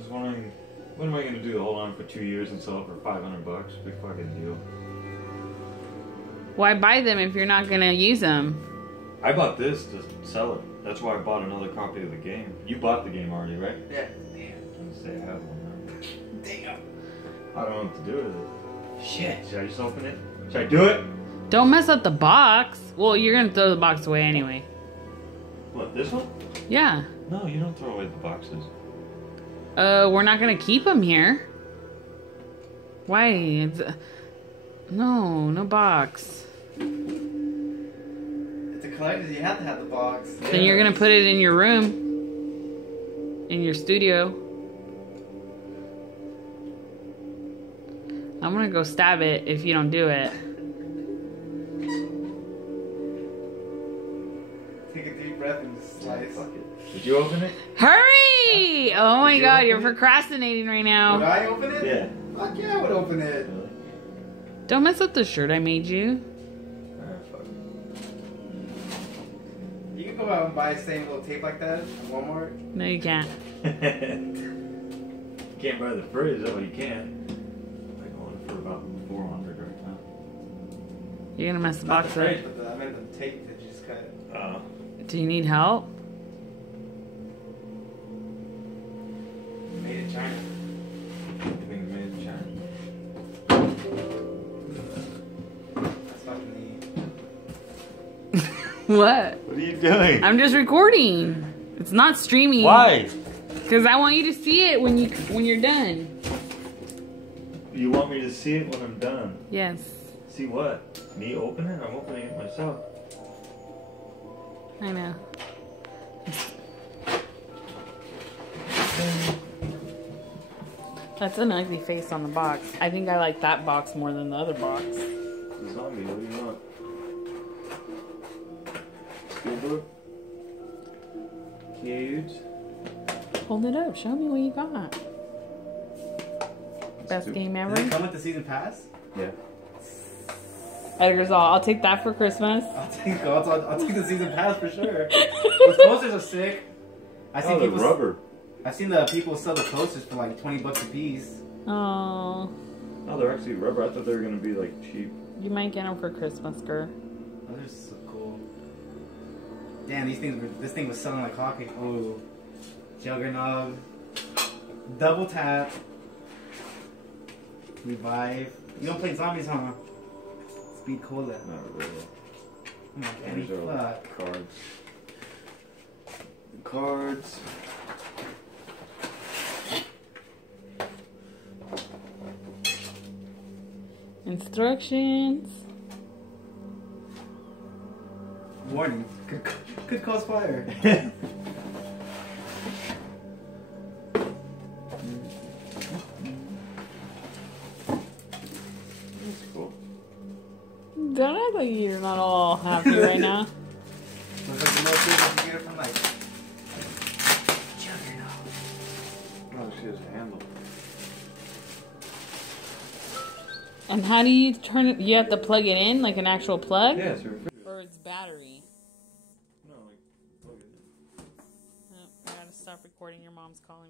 just wondering, what am I gonna do? Hold on for 2 years and sell it for $500? Big fucking deal. Why buy them if you're not gonna use them? I bought this to sell it. That's why I bought another copy of the game. You bought the game already, right? Yeah. Damn. I'm gonna say I have one now. Damn. I don't know what to do with it. Shit. Should I just open it? Should I do it? Don't mess up the box. Well, you're gonna throw the box away anyway. What, this one? Yeah. No, you don't throw away the boxes. We're not gonna keep them here. Why? No box. It's a collector's. You have to have the box. Then you're gonna put it in your room. In your studio. I'm gonna go stab it if you don't do it. Take a deep breath and just slice. Fuck it. Did you open it? Hurry! Oh my you god, open you're it? procrastinating right Would now. I open it? Yeah. Fuck yeah, I would open it. Really? Don't mess up the shirt I made you. Alright, fuck it. You can go out and buy the same little tape like that at Walmart. No, you can't. Can't buy the fridge, though you can. They're going for about 400 right now. You're gonna mess the Not box the fridge, up. but I meant the tape that you just cut. Do you need help? Made in China. Everything's made in China. That's fucking neat. What? What are you doing? I'm just recording. It's not streaming. Why? Because I want you to see it when you're done. You want me to see it when I'm done? Yes. See what? Me open it? I'm opening it myself. I know. That's an ugly face on the box. I think I like that box more than the other box. The zombie, what do you want? Schoolbook? Huge. Hold it up. Show me what you got. Best game ever. Does it come with the season pass? Yeah. Edgar's all, I'll take that for Christmas. I'll take the season pass for sure. Those posters are sick. I seen people rubber. I've seen the people sell the posters for like $20 a piece. Oh. No, they're actually rubber. I thought they were gonna be like cheap. You might get them for Christmas, girl. Oh, they're so cool. Damn, this thing was selling like hotcakes. Oh, juggernaut, double tap, revive. You don't play zombies, huh? Speed cola. Not really. Oh my god, These are fuck. cards. Cards. Instructions. Warning, could cause fire. That's cool. Don't act like you're not all happy right now. Looks like the most you get it from like juggernaut. Oh, she has a handle. And how do you turn it? You have to plug it in like an actual plug? Yeah, it's your refrigerator. Or it's battery? No, like, plug it in. Oh, I gotta stop recording. Your mom's calling me.